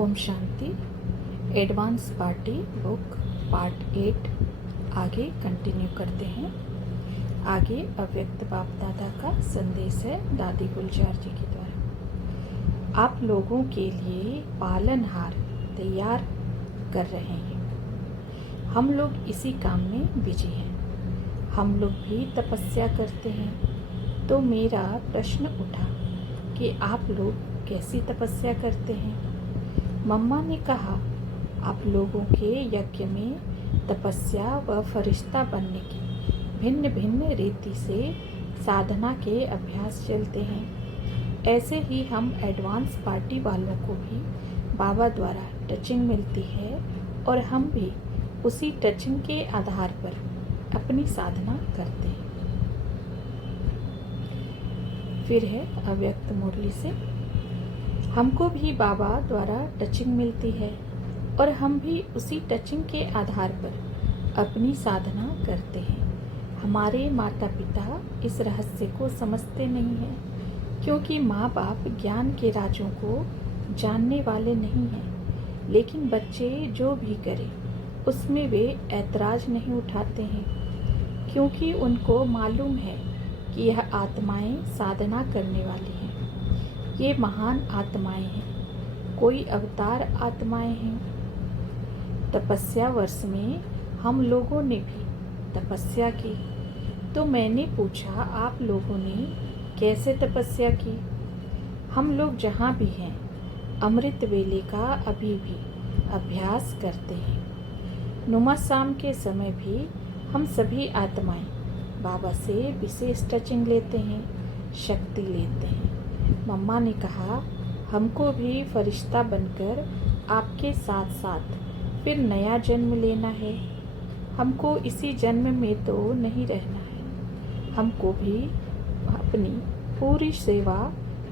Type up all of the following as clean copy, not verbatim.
Om Shanti. Advance party book part 8 आगे continue करते हैं। आगे अव्यक्त बाप दादा का संदेश है दादी गुलजार जी के द्वारा। आप लोगों के लिए पालनहार तैयार कर रहे हैं। हम लोग इसी काम में बिजी हैं। हम लोग भी तपस्या करते हैं। तो मेरा प्रश्न उठा कि आप लोग कैसी तपस्या करते हैं। मम्मा ने कहा, आप लोगों के यज्ञ में तपस्या व फरिश्ता बनने की भिन्न भिन्न रीति से साधना के अभ्यास चलते हैं। ऐसे ही हम एडवांस पार्टी वालों को भी बाबा द्वारा टचिंग मिलती है और हम भी उसी टचिंग के आधार पर अपनी साधना करते हैं। फिर है अव्यक्त मुरली से, हमको भी बाबा द्वारा टचिंग मिलती है और हम भी उसी टचिंग के आधार पर अपनी साधना करते हैं। हमारे माता पिता इस रहस्य को समझते नहीं हैं, क्योंकि माँ बाप ज्ञान के राजों को जानने वाले नहीं हैं। लेकिन बच्चे जो भी करें उसमें वे ऐतराज नहीं उठाते हैं, क्योंकि उनको मालूम है कि यह आत्माएं साधना करने वाली हैं। ये महान आत्माएं हैं, कोई अवतार आत्माएं हैं। तपस्या वर्ष में हम लोगों ने भी तपस्या की। तो मैंने पूछा, आप लोगों ने कैसे तपस्या की। हम लोग जहाँ भी हैं अमृत वेले का अभी भी अभ्यास करते हैं। नुमा शाम के समय भी हम सभी आत्माएं बाबा से विशेष टचिंग लेते हैं, शक्ति लेते हैं। मम्मा ने कहा, हमको भी फरिश्ता बनकर आपके साथ साथ फिर नया जन्म लेना है। हमको इसी जन्म में तो नहीं रहना है। हमको भी अपनी पूरी सेवा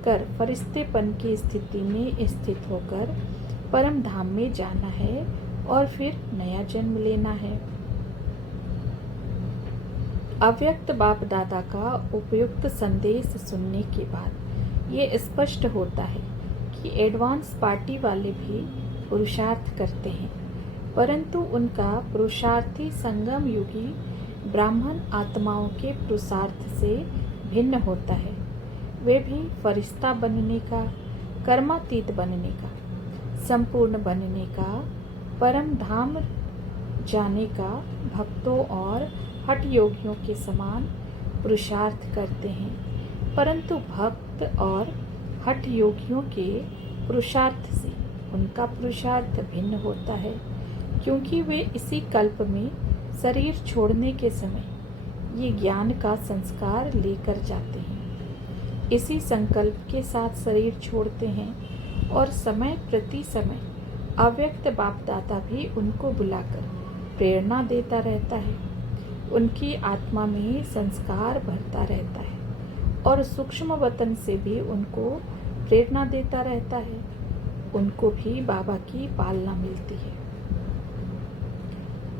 कर फरिश्तेपन की स्थिति में स्थित होकर परम धाम में जाना है और फिर नया जन्म लेना है। अव्यक्त बाप दादा का उपयुक्त संदेश सुनने के बाद ये स्पष्ट होता है कि एडवांस पार्टी वाले भी पुरुषार्थ करते हैं, परंतु उनका पुरुषार्थी संगम युगी ब्राह्मण आत्माओं के पुरुषार्थ से भिन्न होता है। वे भी फरिश्ता बनने का, कर्मातीत बनने का, संपूर्ण बनने का, परम धाम जाने का भक्तों और हठ योगियों के समान पुरुषार्थ करते हैं। परंतु भक्त और हठ योगियों के पुरुषार्थ से उनका पुरुषार्थ भिन्न होता है, क्योंकि वे इसी कल्प में शरीर छोड़ने के समय ये ज्ञान का संस्कार लेकर जाते हैं। इसी संकल्प के साथ शरीर छोड़ते हैं और समय प्रति समय अव्यक्त बाप दादा भी उनको बुलाकर प्रेरणा देता रहता है। उनकी आत्मा में संस्कार भरता रहता है और सूक्ष्म वतन से भी उनको प्रेरणा देता रहता है। उनको भी बाबा की पालना मिलती है।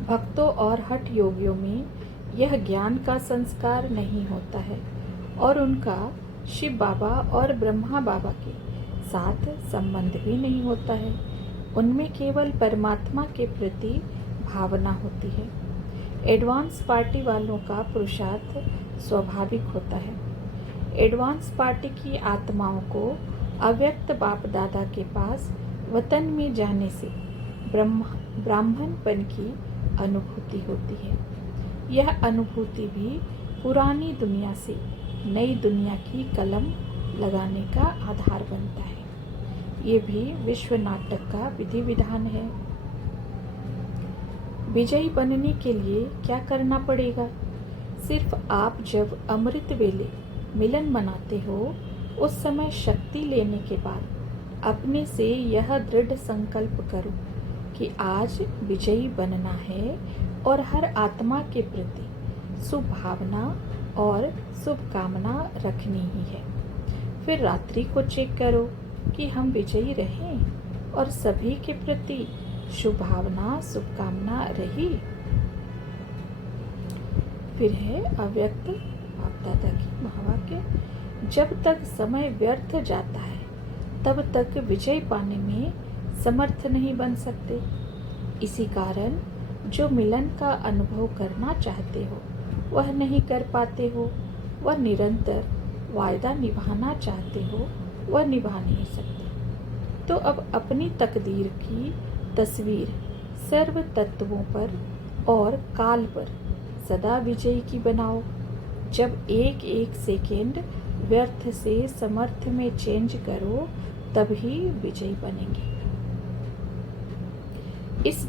भक्तों और हठ योगियों में यह ज्ञान का संस्कार नहीं होता है और उनका शिव बाबा और ब्रह्मा बाबा के साथ संबंध भी नहीं होता है। उनमें केवल परमात्मा के प्रति भावना होती है। एडवांस पार्टी वालों का पुरुषार्थ स्वाभाविक होता है। एडवांस पार्टी की आत्माओं को अव्यक्त बाप दादा के पास वतन में जाने से ब्राह्मणपन की अनुभूति होती है। यह अनुभूति भी पुरानी दुनिया से नई दुनिया की कलम लगाने का आधार बनता है। ये भी विश्व नाटक का विधि विधान है। विजयी बनने के लिए क्या करना पड़ेगा? सिर्फ आप जब अमृत वेले मिलन मनाते हो, उस समय शक्ति लेने के बाद अपने से यह दृढ़ संकल्प करो कि आज विजयी बनना है और हर आत्मा के प्रति शुभ भावना और शुभकामना रखनी ही है। फिर रात्रि को चेक करो कि हम विजयी रहें और सभी के प्रति शुभ भावना शुभकामना रही। फिर है अव्यक्त बाप दादा की महावाक्य, जब तक समय व्यर्थ जाता है तब तक विजय पाने में समर्थ नहीं बन सकते। इसी कारण जो मिलन का अनुभव करना चाहते हो वह नहीं कर पाते हो, वह निरंतर वायदा निभाना चाहते हो वह निभा नहीं सकते। तो अब अपनी तकदीर की तस्वीर सर्व तत्वों पर और काल पर सदा विजयी की बनाओ। जब एक एक सेकेंड व्यर्थ से समर्थ में चेंज करो तभी विजयी बनेंगे। इस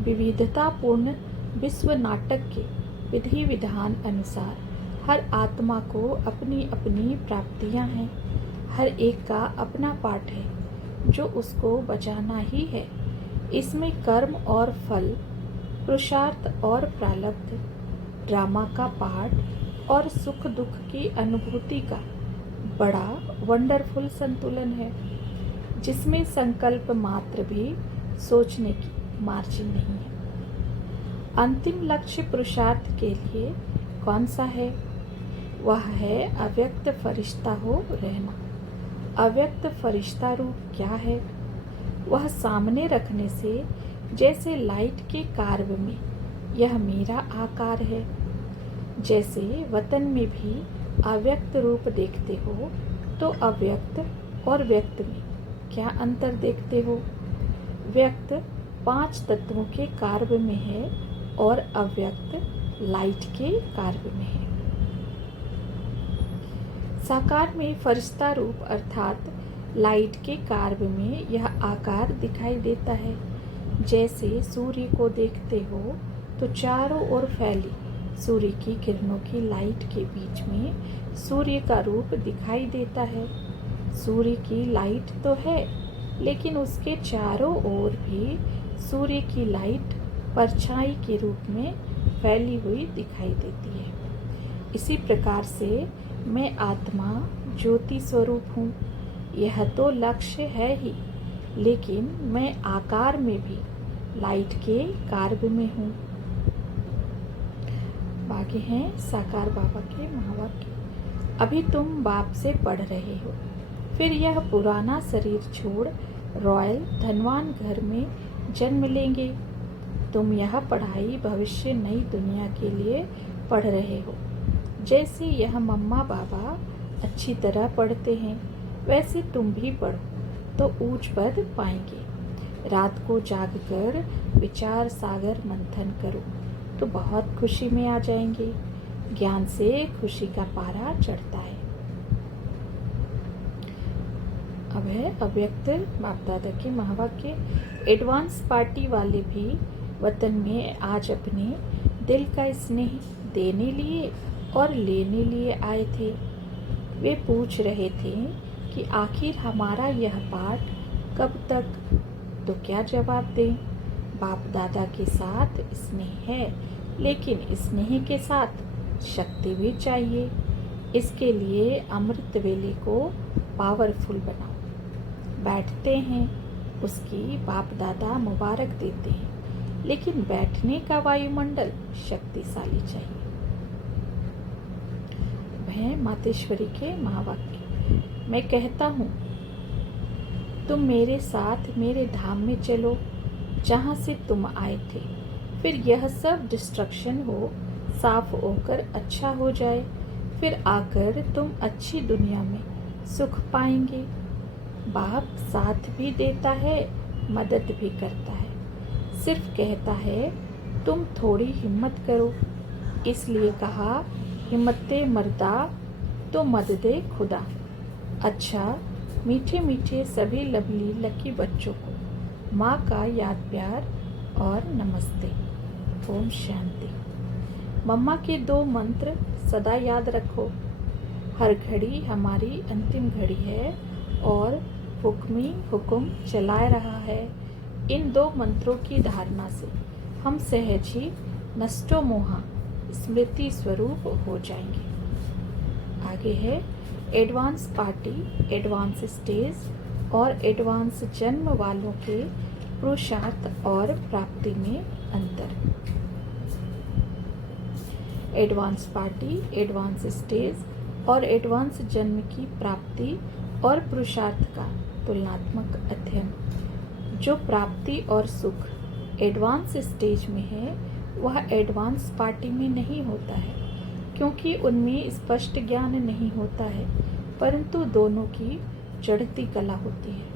विविधतापूर्ण विश्व नाटक के विधि विधान अनुसार हर आत्मा को अपनी अपनी प्राप्तियां हैं। हर एक का अपना पाठ है जो उसको बजाना ही है। इसमें कर्म और फल, पुरुषार्थ और प्रारब्ध, ड्रामा का पार्ट और सुख दुख की अनुभूति का बड़ा वंडरफुल संतुलन है, जिसमें संकल्प मात्र भी सोचने की मार्जिन नहीं है। अंतिम लक्ष्य पुरुषार्थ के लिए कौन सा है? वह है अव्यक्त फरिश्ता हो रहना। अव्यक्त फरिश्ता रूप क्या है? वह सामने रखने से जैसे लाइट के कार्य में यह मेरा आकार है, जैसे वतन में भी अव्यक्त रूप देखते हो तो अव्यक्त और व्यक्त में क्या अंतर देखते हो? व्यक्त 5 तत्वों के कार्य में है और अव्यक्त लाइट के कार्य में है। साकार में फरिश्ता रूप अर्थात लाइट के कार्य में यह आकार दिखाई देता है। जैसे सूर्य को देखते हो तो चारों ओर फैली सूर्य की किरणों की लाइट के बीच में सूर्य का रूप दिखाई देता है। सूर्य की लाइट तो है, लेकिन उसके चारों ओर भी सूर्य की लाइट परछाई के रूप में फैली हुई दिखाई देती है। इसी प्रकार से मैं आत्मा ज्योति स्वरूप हूँ। यह तो लक्ष्य है ही, लेकिन मैं आकार में भी लाइट के कार्य में हूँ। बाकी हैं साकार बाबा के महावाक्य। अभी तुम बाप से पढ़ रहे हो, फिर यह पुराना शरीर छोड़ रॉयल धनवान घर में जन्म लेंगे। तुम यह पढ़ाई भविष्य नई दुनिया के लिए पढ़ रहे हो। जैसे यह मम्मा बाबा अच्छी तरह पढ़ते हैं, वैसे तुम भी पढ़ो तो ऊंच पद पाएंगे। रात को जागकर विचार सागर मंथन करो तो बहुत खुशी में आ जाएंगे। ज्ञान से खुशी का पारा चढ़ता है। अब है अव्यक्त बाप दादा के महावाक्य। एडवांस पार्टी वाले भी वतन में आज अपने दिल का स्नेह देने लिए और लेने लिए आए थे। वे पूछ रहे थे कि आखिर हमारा यह पाठ कब तक, तो क्या जवाब दें? बाप दादा के साथ स्नेह है, लेकिन स्नेह के साथ शक्ति भी चाहिए। इसके लिए अमृत वेले को पावरफुल बनाओ। बैठते हैं, उसकी बाप दादा मुबारक देते हैं, लेकिन बैठने का वायुमंडल शक्तिशाली चाहिए। वह मातेश्वरी के महावाक्य। मैं कहता हूँ, तुम मेरे साथ मेरे धाम में चलो जहाँ से तुम आए थे। फिर यह सब डिस्ट्रक्शन हो, साफ होकर अच्छा हो जाए, फिर आकर तुम अच्छी दुनिया में सुख पाएंगे। बाप साथ भी देता है, मदद भी करता है, सिर्फ कहता है तुम थोड़ी हिम्मत करो। इसलिए कहा, हिम्मते मर्दा तो मददे खुदा। अच्छा, मीठे मीठे सभी लवली लकी बच्चों को माँ का याद प्यार और नमस्ते। ओम शांति। मम्मा के 2 मंत्र सदा याद रखो। हर घड़ी हमारी अंतिम घड़ी है और हुक्म चला रहा है। इन 2 मंत्रों की धारणा से हम सहज ही नष्टो मोहा स्मृति स्वरूप हो जाएंगे। आगे है एडवांस पार्टी, एडवांस स्टेज और एडवांस जन्म वालों के पुरुषार्थ और प्राप्ति में अंतर। एडवांस पार्टी, एडवांस स्टेज और एडवांस जन्म की प्राप्ति और पुरुषार्थ का तुलनात्मक अध्ययन। जो प्राप्ति और सुख एडवांस स्टेज में है वह एडवांस पार्टी में नहीं होता है, क्योंकि उनमें स्पष्ट ज्ञान नहीं होता है, परंतु दोनों की चढ़ती कला होती है।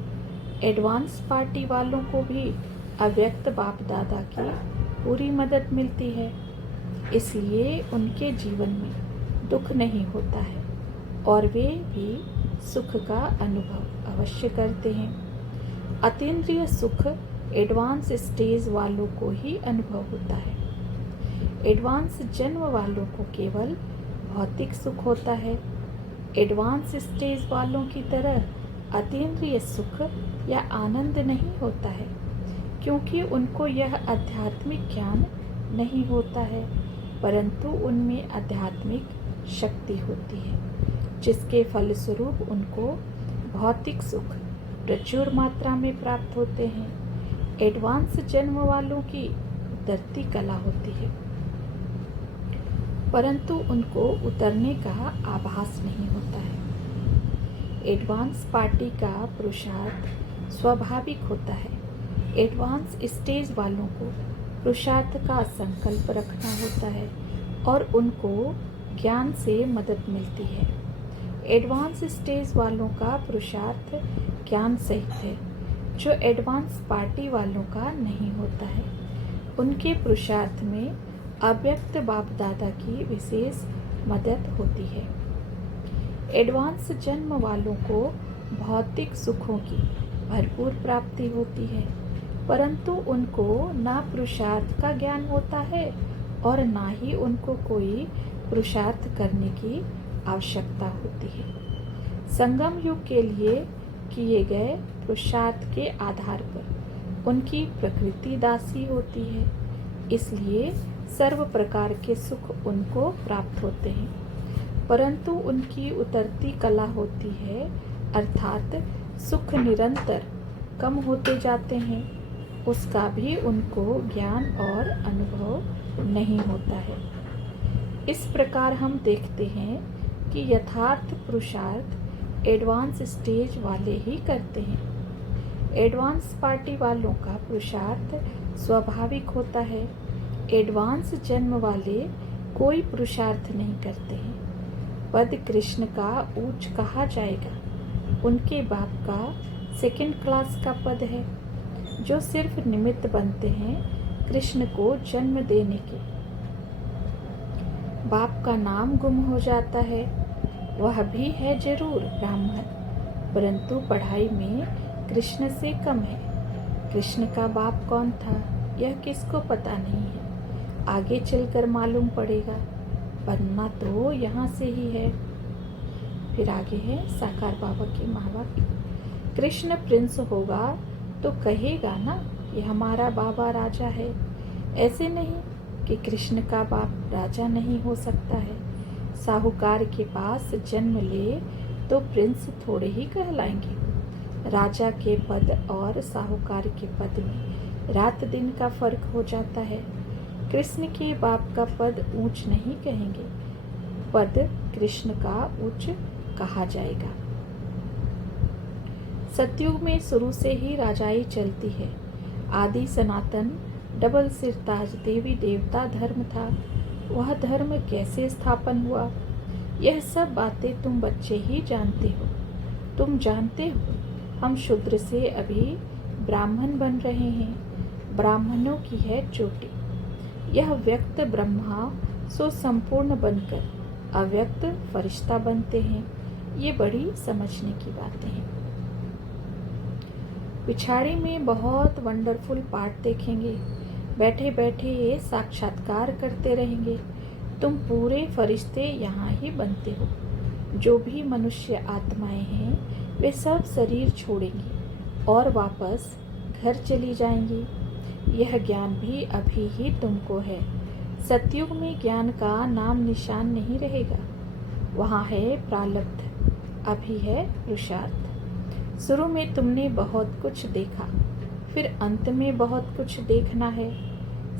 एडवांस पार्टी वालों को भी अव्यक्त बाप दादा की पूरी मदद मिलती है, इसलिए उनके जीवन में दुख नहीं होता है और वे भी सुख का अनुभव अवश्य करते हैं। अतीन्द्रिय सुख एडवांस स्टेज वालों को ही अनुभव होता है। एडवांस जन्म वालों को केवल भौतिक सुख होता है। एडवांस स्टेज वालों की तरह अतीन्द्रिय सुख या आनंद नहीं होता है, क्योंकि उनको यह आध्यात्मिक ज्ञान नहीं होता है, परंतु उनमें आध्यात्मिक शक्ति होती है, जिसके फलस्वरूप उनको भौतिक सुख प्रचुर मात्रा में प्राप्त होते हैं। एडवांस जन्म वालों की उतरती कला होती है, परंतु उनको उतरने का आभास नहीं होता है। एडवांस पार्टी का पुरुषार्थ स्वाभाविक होता है। एडवांस स्टेज वालों को पुरुषार्थ का संकल्प रखना होता है और उनको ज्ञान से मदद मिलती है। एडवांस स्टेज वालों का पुरुषार्थ ज्ञान सहित है, जो एडवांस पार्टी वालों का नहीं होता है। उनके पुरुषार्थ में अव्यक्त बाप दादा की विशेष मदद होती है। एडवांस जन्म वालों को भौतिक सुखों की भरपूर प्राप्ति होती है, परंतु उनको ना पुरुषार्थ का ज्ञान होता है और ना ही उनको कोई पुरुषार्थ करने की आवश्यकता होती है। संगम युग के लिए किए गए पुरुषार्थ के आधार पर उनकी प्रकृति दासी होती है, इसलिए सर्व प्रकार के सुख उनको प्राप्त होते हैं, परंतु उनकी उतरती कला होती है, अर्थात सुख निरंतर कम होते जाते हैं, उसका भी उनको ज्ञान और अनुभव नहीं होता है। इस प्रकार हम देखते हैं कि यथार्थ पुरुषार्थ एडवांस स्टेज वाले ही करते हैं। एडवांस पार्टी वालों का पुरुषार्थ स्वाभाविक होता है। एडवांस जन्म वाले कोई पुरुषार्थ नहीं करते हैं। पद कृष्ण का ऊंच कहा जाएगा। उनके बाप का सेकंड क्लास का पद है, जो सिर्फ निमित्त बनते हैं कृष्ण को जन्म देने के। बाप का नाम गुम हो जाता है, वह भी है जरूर ब्राह्मण, परंतु पढ़ाई में कृष्ण से कम है। कृष्ण का बाप कौन था यह किसको पता नहीं है, आगे चलकर मालूम पड़ेगा, बनना तो यहाँ से ही है। फिर आगे है साकार बाबा के महावाक्य। कृष्ण प्रिंस होगा तो कहेगा ना कि हमारा बाबा राजा है। ऐसे नहीं कि कृष्ण का बाप राजा नहीं हो सकता है। साहूकार के पास जन्म ले तो प्रिंस थोड़े ही कहलाएंगे। राजा के पद और साहूकार के पद में रात दिन का फर्क हो जाता है। कृष्ण के बाप का पद ऊंच नहीं कहेंगे, पद कृष्ण का उच्च कहा जाएगा। सतयुग में शुरू से ही राजाई चलती है। आदि सनातन डबल सिरताज देवी देवता धर्म था। वह धर्म कैसे स्थापन हुआ, यह सब बातें तुम बच्चे ही जानते हो। तुम जानते हो हम शूद्र से अभी ब्राह्मण बन रहे हैं। ब्राह्मणों की है चोटी। यह व्यक्त ब्रह्मा सो संपूर्ण बनकर अव्यक्त फरिश्ता बनते हैं। ये बड़ी समझने की बातें हैं। पिछाड़ी में बहुत वंडरफुल पाठ देखेंगे। बैठे बैठे ये साक्षात्कार करते रहेंगे। तुम पूरे फरिश्ते यहाँ ही बनते हो। जो भी मनुष्य आत्माएं हैं वे सब शरीर छोड़ेंगी और वापस घर चली जाएंगी। यह ज्ञान भी अभी ही तुमको है। सतयुग में ज्ञान का नाम निशान नहीं रहेगा। वहाँ है प्रारब्ध, अभी है पुरुषार्थ। शुरू में तुमने बहुत कुछ देखा, फिर अंत में बहुत कुछ देखना है।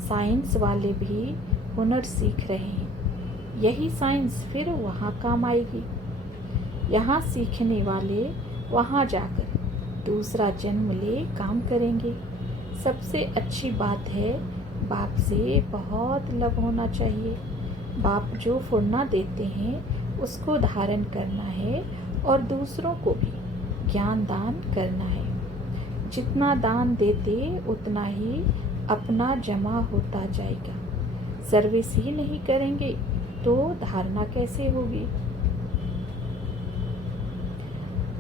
साइंस वाले भी हुनर सीख रहे हैं। यही साइंस फिर वहाँ काम आएगी। यहाँ सीखने वाले वहाँ जाकर दूसरा जन्म ले काम करेंगे। सबसे अच्छी बात है बाप से बहुत लव होना चाहिए। बाप जो फुर्ना देते हैं उसको धारण करना है और दूसरों को भी ज्ञान दान करना है। जितना दान देते उतना ही अपना जमा होता जाएगा। सर्विस ही नहीं करेंगे तो धारणा कैसे होगी।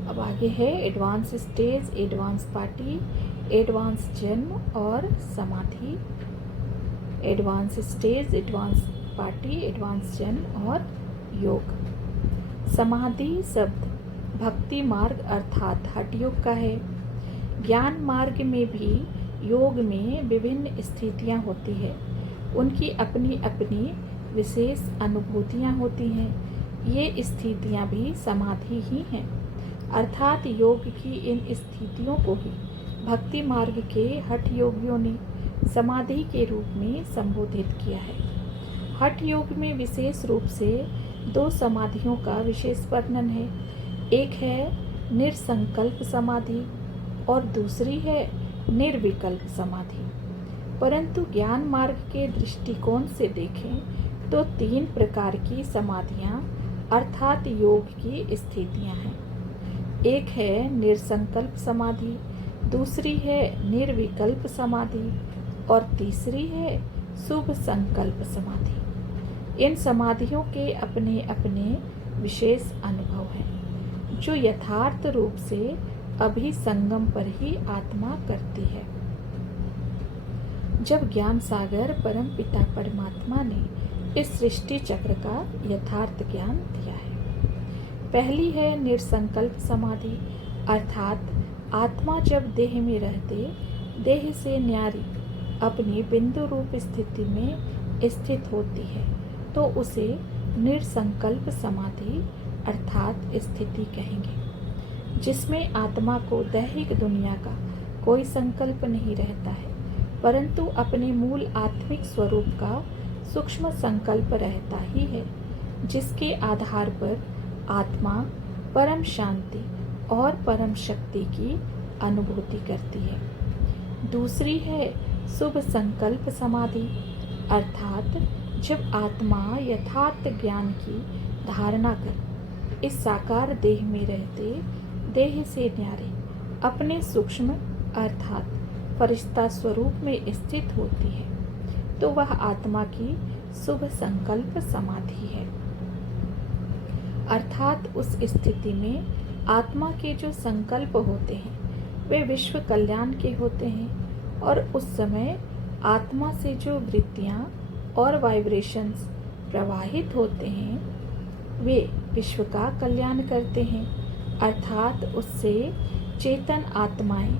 अब आगे है advance stage, advance party, advance जन्म और समाधि। Advance stage, advance party, advance जन्म और योग। समाधि शब्द भक्ति मार्ग अर्थात हठ योग का है। ज्ञान मार्ग में भी योग में विभिन्न स्थितियां होती है। उनकी अपनी अपनी विशेष अनुभूतियां होती हैं। ये स्थितियां भी समाधि ही हैं। अर्थात योग की इन स्थितियों को ही भक्ति मार्ग के हठ योगियों ने समाधि के रूप में संबोधित किया है। हठ योग में विशेष रूप से 2 समाधियों का विशेष वर्णन है। एक है निरसंकल्प समाधि और दूसरी है निर्विकल्प समाधि। परंतु ज्ञान मार्ग के दृष्टिकोण से देखें तो 3 प्रकार की समाधियां अर्थात योग की स्थितियां हैं। एक है निरसंकल्प समाधि, दूसरी है निर्विकल्प समाधि और तीसरी है शुभ संकल्प समाधि। इन समाधियों के अपने अपने विशेष अनुभव हैं जो यथार्थ रूप से अभी संगम पर ही आत्मा करती है। जब ज्ञान सागर परम पिता परमात्मा ने इस सृष्टि चक्र का यथार्थ ज्ञान दिया है। पहली है निरसंकल्प समाधि अर्थात आत्मा जब देह में रहते देह से न्यारी अपनी बिंदु रूप स्थिति में स्थित होती है तो उसे निरसंकल्प समाधि अर्थात स्थिति कहेंगे, जिसमें आत्मा को दैहिक दुनिया का कोई संकल्प नहीं रहता है, परंतु अपने मूल आत्मिक स्वरूप का सूक्ष्म संकल्प रहता ही है, जिसके आधार पर आत्मा परम शांति और परम शक्ति की अनुभूति करती है। दूसरी है शुभ संकल्प समाधि अर्थात जब आत्मा यथार्थ ज्ञान की धारणा कर इस साकार देह में रहते देह से न्यारे अपने सूक्ष्म अर्थात फरिश्ता स्वरूप में स्थित होती है तो वह आत्मा की शुभ संकल्प समाधि है। अर्थात उस स्थिति में आत्मा के जो संकल्प होते हैं वे विश्व कल्याण के होते हैं और उस समय आत्मा से जो वृत्तियाँ और वाइब्रेशंस प्रवाहित होते हैं वे विश्व का कल्याण करते हैं। अर्थात उससे चेतन आत्माएं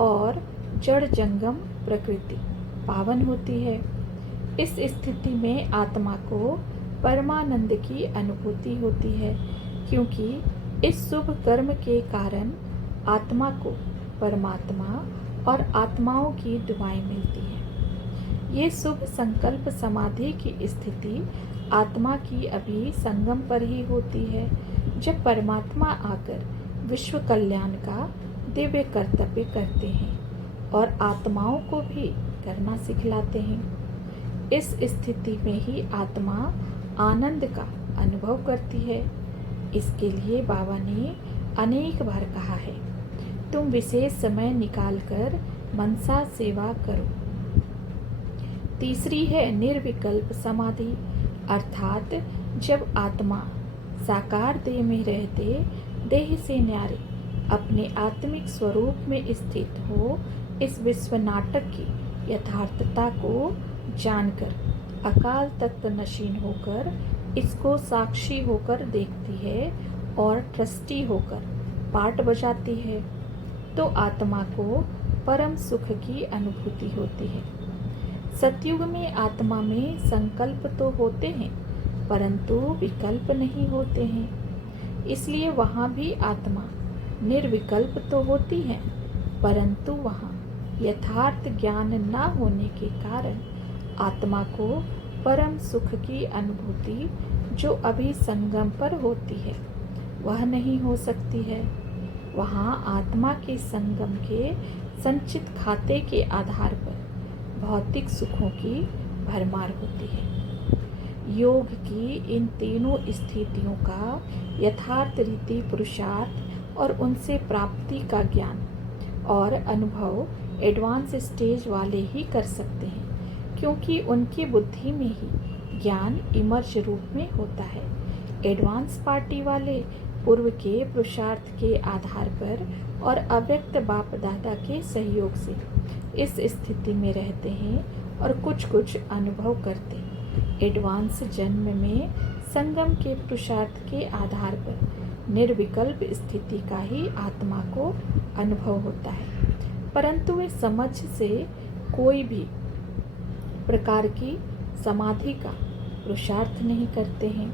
और जड़ जंगम प्रकृति पावन होती है। इस स्थिति में आत्मा को परमानंद की अनुभूति होती है, क्योंकि इस शुभ कर्म के कारण आत्मा को परमात्मा और आत्माओं की दुआएं मिलती हैं। ये शुभ संकल्प समाधि की स्थिति आत्मा की अभी संगम पर ही होती है, जब परमात्मा आकर विश्व कल्याण का दिव्य कर्तव्य करते हैं और आत्माओं को भी करना सिखलाते हैं। इस स्थिति में ही आत्मा आनंद का अनुभव करती है। इसके लिए बाबा ने अनेक बार कहा है, तुम विशेष समय निकालकर मनसा सेवा करो। तीसरी है निर्विकल्प समाधि अर्थात जब आत्मा साकार देह में रहते देह से न्यारे अपने आत्मिक स्वरूप में स्थित हो इस विश्व नाटक की यथार्थता को जानकर अकाल तख्त नशीन होकर इसको साक्षी होकर देखती है और ट्रस्टी होकर पाठ बजाती है तो आत्मा को परम सुख की अनुभूति होती है। सतयुग में आत्मा में संकल्प तो होते हैं परंतु विकल्प नहीं होते हैं, इसलिए वहाँ भी आत्मा निर्विकल्प तो होती है परंतु वहाँ यथार्थ ज्ञान न होने के कारण आत्मा को परम सुख की अनुभूति जो अभी संगम पर होती है वह नहीं हो सकती है। वहाँ आत्मा के संगम के संचित खाते के आधार पर भौतिक सुखों की भरमार होती है। योग की इन तीनों स्थितियों का यथार्थ रीति पुरुषार्थ और उनसे प्राप्ति का ज्ञान और अनुभव एडवांस स्टेज वाले ही कर सकते हैं, क्योंकि उनकी बुद्धि में ही ज्ञान इमर्ज रूप में होता है। एडवांस पार्टी वाले पूर्व के पुरुषार्थ के आधार पर और अव्यक्त बाप दादा के सहयोग से इस स्थिति में रहते हैं और कुछ कुछ अनुभव करते हैं। एडवांस जन्म में संगम के पुरुषार्थ के आधार पर निर्विकल्प स्थिति का ही आत्मा को अनुभव होता है, परंतु वे समझ से कोई भी प्रकार की समाधि का पुरुषार्थ नहीं करते हैं।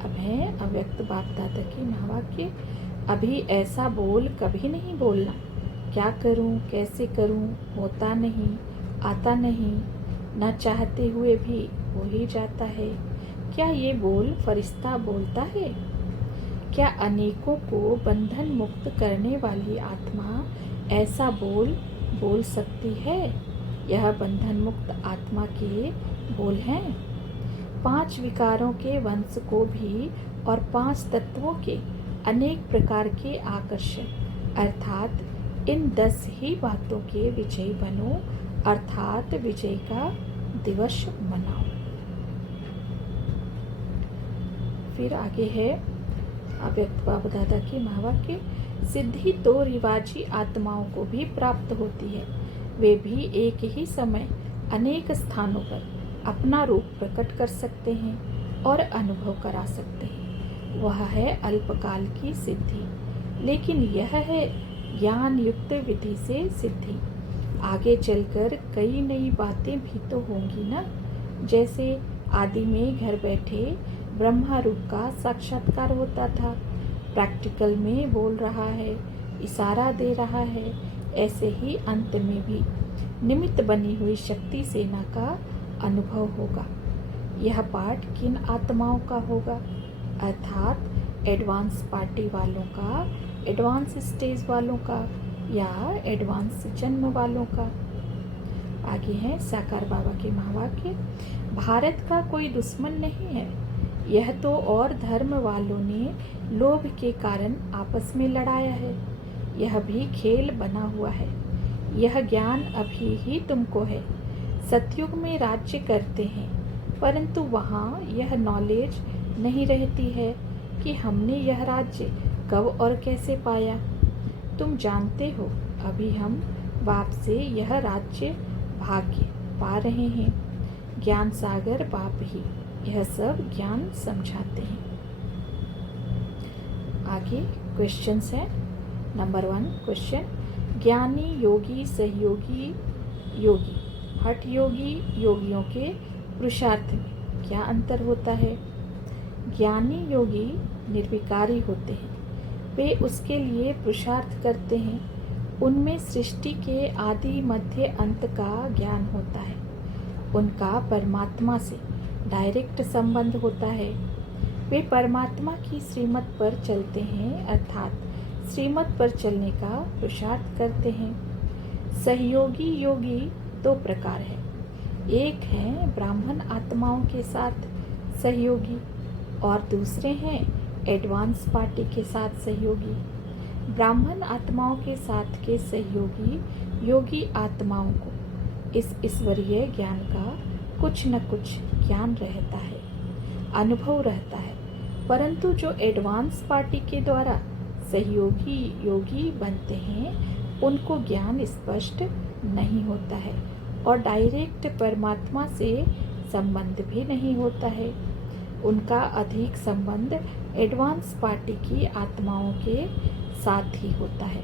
अब है अव्यक्त बाप दादा की महावाक्य। अभी ऐसा बोल कभी नहीं बोलना, क्या करूं, कैसे करूं, होता नहीं, आता नहीं, न चाहते हुए भी हो ही जाता है। क्या ये बोल फरिश्ता बोलता है? क्या अनेकों को बंधन मुक्त करने वाली आत्मा ऐसा बोल बोल सकती है? यह बंधन मुक्त आत्मा के बोल हैं। 5 विकारों के वंश को भी और 5 तत्वों के अनेक प्रकार के आकर्षण अर्थात इन 10 ही बातों के विजयी बनो, अर्थात विजय का दिवस मनाओ। फिर आगे है अव्यक्त बाप दादा की महावाक्य। सिद्धि तो रिवाजी आत्माओं को भी प्राप्त होती है, वे भी एक ही समय अनेक स्थानों पर अपना रूप प्रकट कर सकते हैं और अनुभव करा सकते हैं। वह है अल्पकाल की सिद्धि, लेकिन यह है ज्ञान युक्त विधि से सिद्धि। आगे चलकर कई नई बातें भी तो होंगी ना, जैसे आदि में घर बैठे ब्रह्मा रूप का साक्षात्कार होता था, प्रैक्टिकल में बोल रहा है, इशारा दे रहा है, ऐसे ही अंत में भी निमित्त बनी हुई शक्ति सेना का अनुभव होगा। यह पाठ किन आत्माओं का होगा? अर्थात एडवांस पार्टी वालों का, एडवांस स्टेज वालों का या एडवांस जन्म वालों का? आगे है साकार बाबा के महावाक्य। भारत का कोई दुश्मन नहीं है, यह तो और धर्म वालों ने लोभ के कारण आपस में लड़ाया है। यह भी खेल बना हुआ है। यह ज्ञान अभी ही तुमको है। सतयुग में राज्य करते हैं, परंतु वहाँ यह नॉलेज नहीं रहती है कि हमने यह राज्य कब और कैसे पाया। तुम जानते हो अभी हम बाप से यह राज्य भाग्य पा रहे हैं। ज्ञान सागर बाप ही यह सब ज्ञान समझाते हैं। आगे क्वेश्चंस है। नंबर 1 क्वेश्चन, ज्ञानी योगी सहयोगी योगी हठ योगी योगियों के पुरुषार्थ में क्या अंतर होता है? ज्ञानी योगी निर्विकारी होते हैं, वे उसके लिए पुरुषार्थ करते हैं। उनमें सृष्टि के आदि मध्य अंत का ज्ञान होता है। उनका परमात्मा से डायरेक्ट संबंध होता है। वे परमात्मा की श्रीमत पर चलते हैं, अर्थात श्रीमत पर चलने का पुरुषार्थ करते हैं। सहयोगी योगी 2 प्रकार है। एक है ब्राह्मण आत्माओं के साथ सहयोगी और दूसरे हैं एडवांस पार्टी के साथ सहयोगी। ब्राह्मण आत्माओं के साथ के सहयोगी योगी आत्माओं को इस ईश्वरीय ज्ञान का कुछ न कुछ ज्ञान रहता है, अनुभव रहता है, परंतु जो एडवांस पार्टी के द्वारा सहयोगी योगी बनते हैं उनको ज्ञान स्पष्ट नहीं होता है और डायरेक्ट परमात्मा से संबंध भी नहीं होता है। उनका अधिक संबंध एडवांस पार्टी की आत्माओं के साथ ही होता है,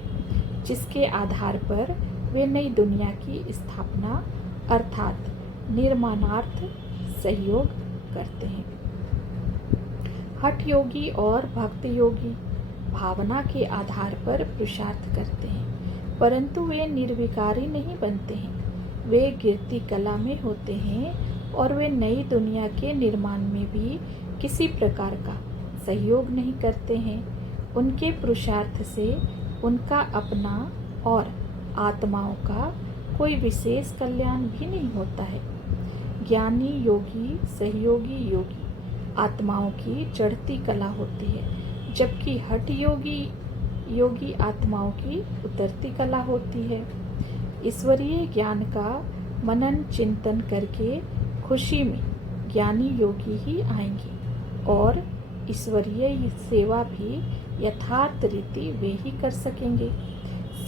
जिसके आधार पर वे नई दुनिया की स्थापना अर्थात निर्माणार्थ सहयोग करते हैं। हठ योगी और भक्त योगी भावना के आधार पर पुरुषार्थ करते हैं, परंतु वे निर्विकारी नहीं बनते हैं। वे गिरती कला में होते हैं और वे नई दुनिया के निर्माण में भी किसी प्रकार का सहयोग नहीं करते हैं। उनके पुरुषार्थ से उनका अपना और आत्माओं का कोई विशेष कल्याण भी नहीं होता है। ज्ञानी योगी सहयोगी योगी आत्माओं की चढ़ती कला होती है, जबकि हठ योगी आत्माओं की उतरती कला होती है। ईश्वरीय ज्ञान का मनन चिंतन करके खुशी में ज्ञानी योगी ही आएंगे और ईश्वरीय सेवा भी यथार्थ रीति वे ही कर सकेंगे।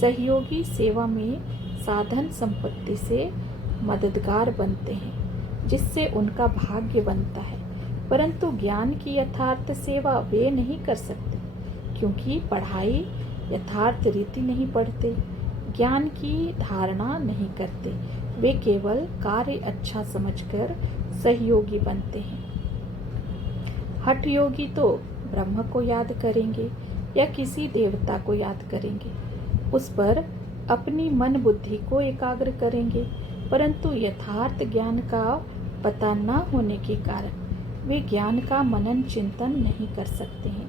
सहयोगी सेवा में साधन संपत्ति से मददगार बनते हैं, जिससे उनका भाग्य बनता है, परंतु ज्ञान की यथार्थ सेवा वे नहीं कर सकते, क्योंकि पढ़ाई यथार्थ रीति नहीं पढ़ते, ज्ञान की धारणा नहीं करते। वे केवल कार्य अच्छा समझकर सहयोगी बनते हैं। हठ योगी तो ब्रह्म को याद करेंगे या किसी देवता को याद करेंगे, उस पर अपनी मन बुद्धि को एकाग्र करेंगे, परंतु यथार्थ ज्ञान का पता न होने के कारण वे ज्ञान का मनन चिंतन नहीं कर सकते हैं,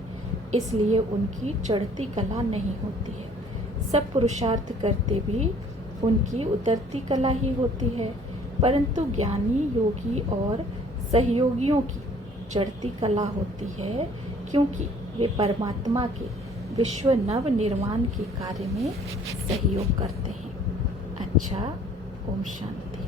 इसलिए उनकी चढ़ती कला नहीं होती है। सब पुरुषार्थ करते भी उनकी उतरती कला ही होती है, परंतु ज्ञानी योगी और सहयोगियों की चढ़ती कला होती है, क्योंकि वे परमात्मा के विश्व नव निर्माण के कार्य में सहयोग करते हैं। अच्छा, ओम शांति।